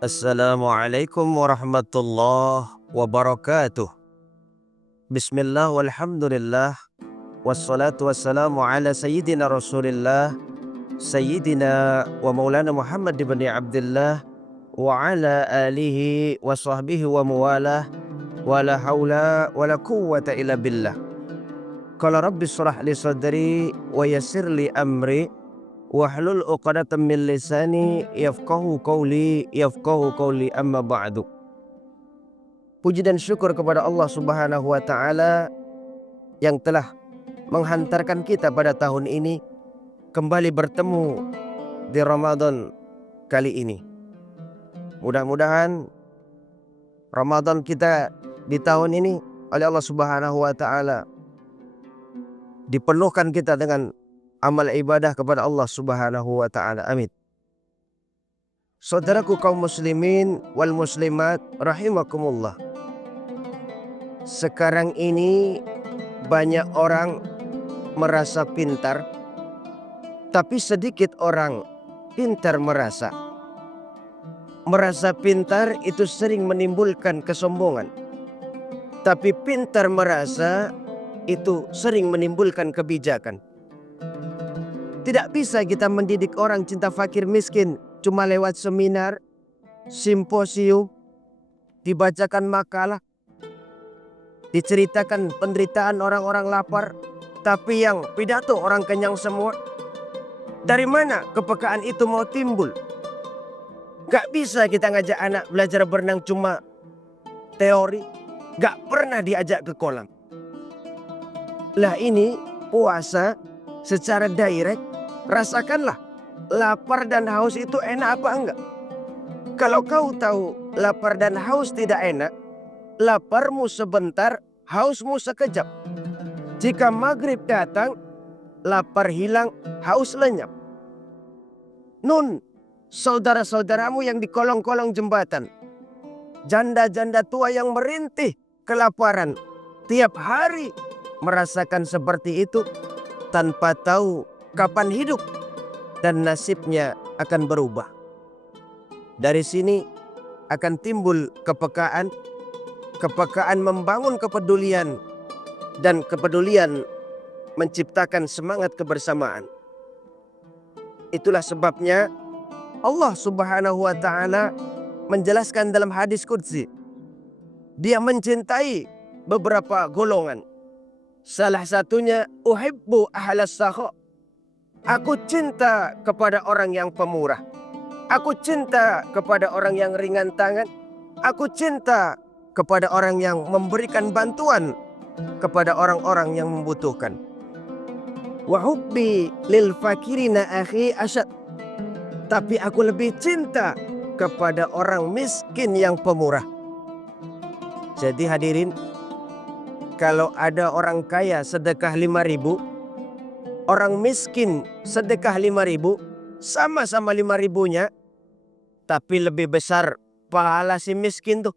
Assalamualaikum warahmatullahi wabarakatuh. Bismillah walhamdulillah wassalatu wassalamu ala sayyidina Rasulillah sayyidina wa maulana Muhammad ibn Abdullah wa ala alihi wa sahbihi wa mawalah wa la hawla wa la quwwata illa billah. Qala rabbi shrah li sadri wa yassir li amri wahlul 'uqdatam min lisani yafqahu qawli amma ba'du. Puji dan syukur kepada Allah Subhanahu wa taala yang telah menghantarkan kita pada tahun ini kembali bertemu di Ramadan kali ini. Mudah-mudahan Ramadan kita di tahun ini oleh Allah Subhanahu wa taala dipenuhkan kita dengan amal ibadah kepada Allah Subhanahu wa taala. Amin. Saudaraku kaum muslimin wal muslimat rahimakumullah. Sekarang ini banyak orang merasa pintar, tapi sedikit orang pintar merasa. Merasa pintar itu sering menimbulkan kesombongan, tapi pintar merasa itu sering menimbulkan kebijakan. Tidak bisa kita mendidik orang cinta fakir miskin cuma lewat seminar, simposium, dibacakan makalah, diceritakan penderitaan orang-orang lapar, tapi yang pidato orang kenyang semua. Dari mana kepekaan itu mau timbul? Gak bisa kita ngajak anak belajar berenang cuma teori, gak pernah diajak ke kolam. Lah ini puasa secara direct, rasakanlah lapar dan haus itu enak apa enggak. Kalau kau tahu lapar dan haus tidak enak, laparmu sebentar, hausmu sekejap. Jika maghrib datang, lapar hilang, haus lenyap. Nun, saudara-saudaramu yang di kolong-kolong jembatan, janda-janda tua yang merintih kelaparan, tiap hari merasakan seperti itu tanpa tahu kapan hidup dan nasibnya akan berubah. Dari sini akan timbul kepekaan membangun kepedulian, dan kepedulian menciptakan semangat kebersamaan. Itulah sebabnya Allah Subhanahu wa taala menjelaskan dalam hadis qudsi, Dia mencintai beberapa golongan. Salah satunya uhibbu ahlas sakha. Aku cinta kepada orang yang pemurah. Aku cinta kepada orang yang ringan tangan. Aku cinta kepada orang yang memberikan bantuan kepada orang-orang yang membutuhkan. Wa hubbi lil fakirina akhi asyad. Tapi aku lebih cinta kepada orang miskin yang pemurah. Jadi hadirin, kalau ada orang kaya sedekah 5.000, orang miskin sedekah 5.000, sama-sama 5.000-nya, tapi lebih besar pahala si miskin tuh.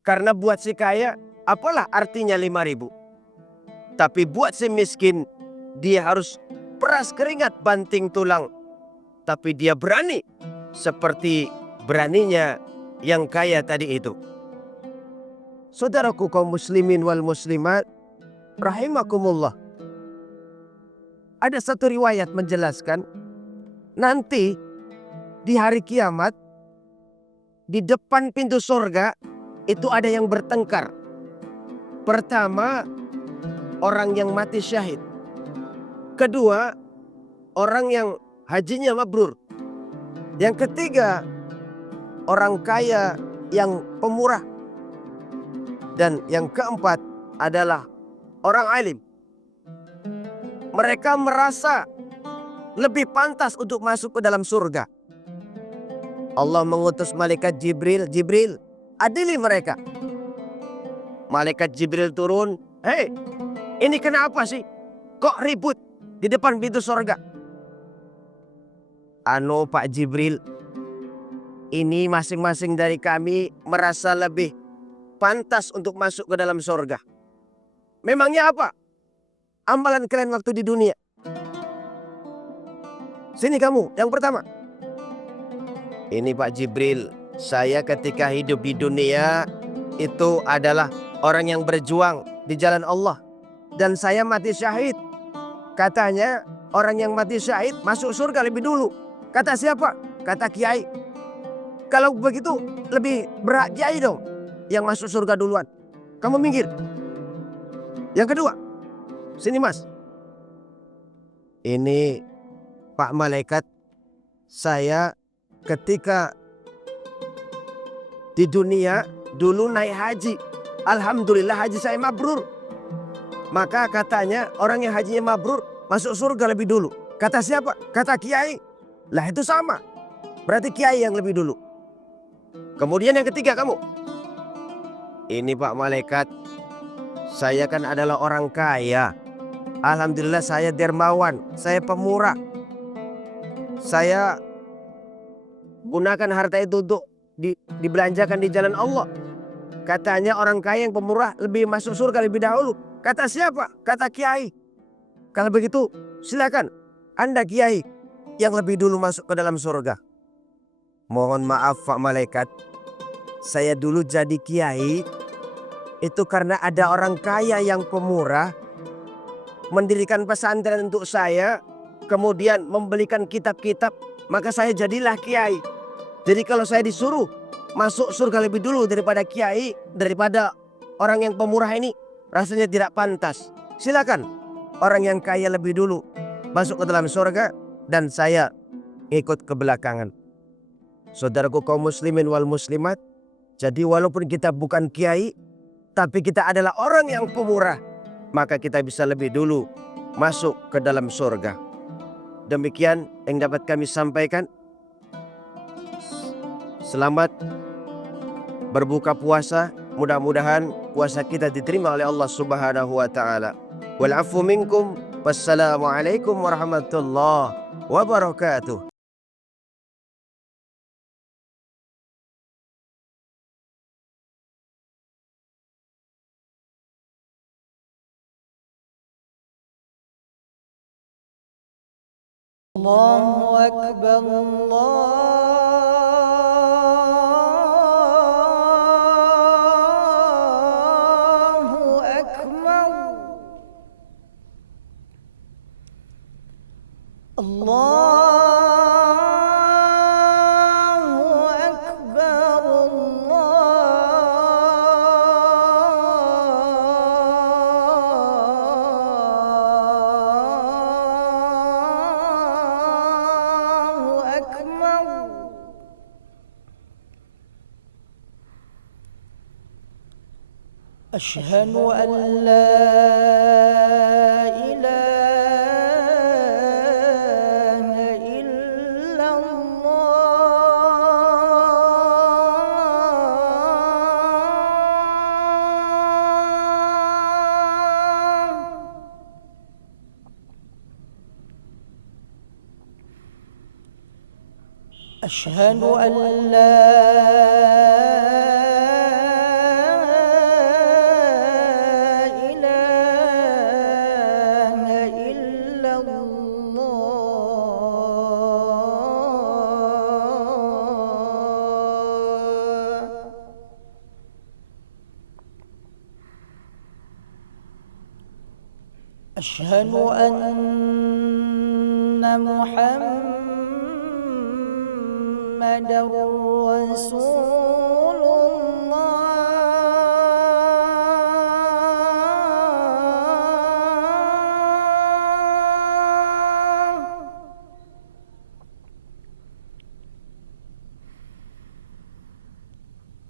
Karena buat si kaya, apalah artinya 5.000. Tapi buat si miskin, dia harus peras keringat banting tulang. Tapi dia berani, seperti beraninya yang kaya tadi itu. Saudaraku kaum muslimin wal muslimat rahimakumullah. Ada satu riwayat menjelaskan, nanti di hari kiamat, di depan pintu surga itu ada yang bertengkar. Pertama, orang yang mati syahid. Kedua, orang yang hajinya mabrur. Yang ketiga, orang kaya yang pemurah. Dan yang keempat adalah orang alim. Mereka merasa lebih pantas untuk masuk ke dalam surga. Allah mengutus malaikat Jibril, Jibril, adili mereka. Malaikat Jibril turun, hei, ini kenapa sih? Kok ribut di depan pintu surga? Pak Jibril, ini masing-masing dari kami merasa lebih pantas untuk masuk ke dalam surga. Memangnya apa amalan kalian waktu di dunia? Sini kamu, yang pertama. Ini Pak Jibril, Saya ketika hidup di dunia itu adalah orang yang berjuang di jalan Allah. Dan saya mati syahid. Katanya orang yang mati syahid masuk surga lebih dulu. Kata siapa? Kata kiai. Kalau begitu lebih berat kiai dong yang masuk surga duluan. Kamu minggir. Yang kedua, sini mas. Ini Pak Malaikat, saya ketika di dunia dulu naik haji. Alhamdulillah haji saya mabrur. Maka katanya orang yang hajinya mabrur masuk surga lebih dulu. Kata siapa? Kata kiai. Lah itu sama. Berarti kiai yang lebih dulu. Kemudian yang ketiga kamu. Ini Pak Malaikat, saya kan adalah orang kaya. Alhamdulillah saya dermawan, saya pemurah. Saya gunakan harta itu untuk dibelanjakan di jalan Allah. Katanya orang kaya yang pemurah lebih masuk surga lebih dahulu. Kata siapa? Kata kiai. Kalau begitu silakan Anda kiai yang lebih dulu masuk ke dalam surga. Mohon maaf Pak Malaikat, saya dulu jadi kiai itu karena ada orang kaya yang pemurah mendirikan pesantren untuk saya, kemudian membelikan kitab-kitab, maka saya jadilah kiai. Jadi kalau saya disuruh masuk surga lebih dulu daripada kiai, daripada orang yang pemurah ini, rasanya tidak pantas. Silakan orang yang kaya lebih dulu masuk ke dalam surga dan saya ikut ke belakangan. Saudaraku kaum muslimin wal muslimat, jadi walaupun kita bukan kiai, tapi kita adalah orang yang pemurah, maka kita bisa lebih dulu masuk ke dalam surga. Demikian yang dapat kami sampaikan. Selamat berbuka puasa. Mudah-mudahan puasa kita diterima oleh Allah Subhanahu wa taala. Wal afu minkum. Wassalamualaikum warahmatullahi wabarakatuh. Allahu Akbar, Allahu Akbar, Allahu Akbar, Allahu Akbar. أشهد أن لا إله إلا الله. أشهد أن لا إله إلا الله. أشهد أن محمدا رسول الله.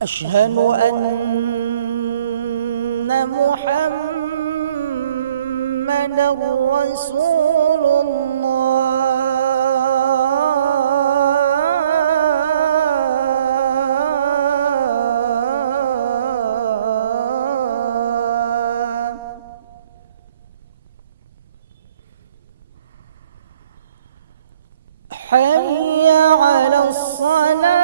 أشهد أن محمدا رسول الله. حي على الصلاة.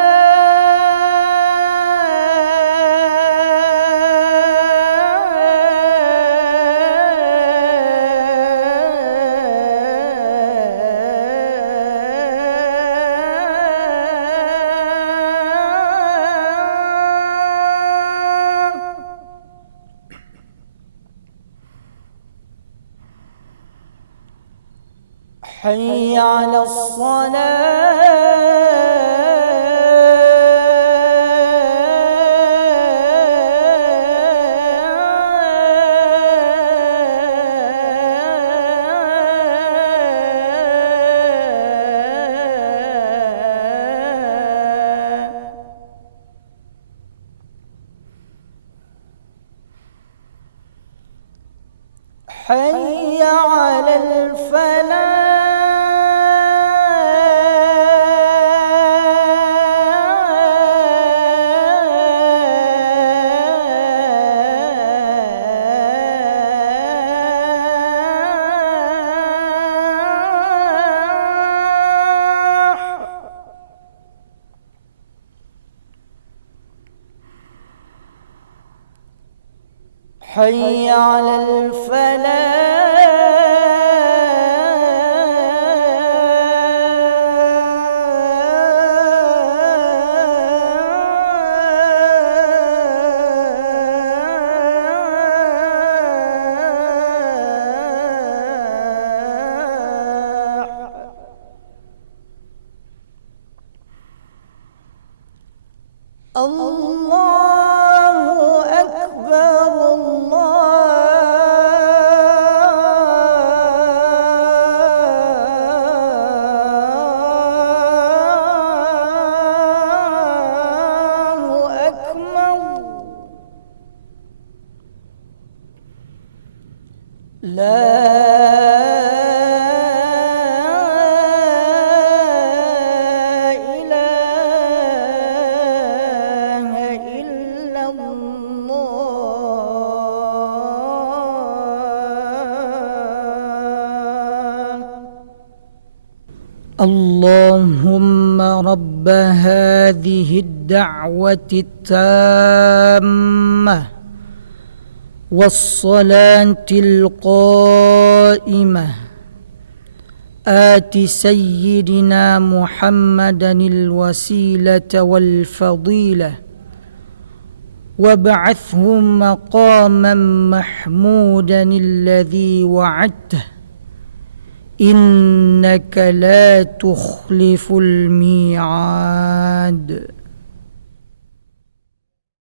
حي على الصلاة حي على الفلاح حي على الفلاح الله أكبر الله أكبر لا إله إلا الله اللهم رب هذه الدعوة التامة والصلاة القائمة آت سيدنا محمدا الوسيلة والفضيلة وابعثه مقاما محمودا الذي وعدته إنك لا تخلف الميعاد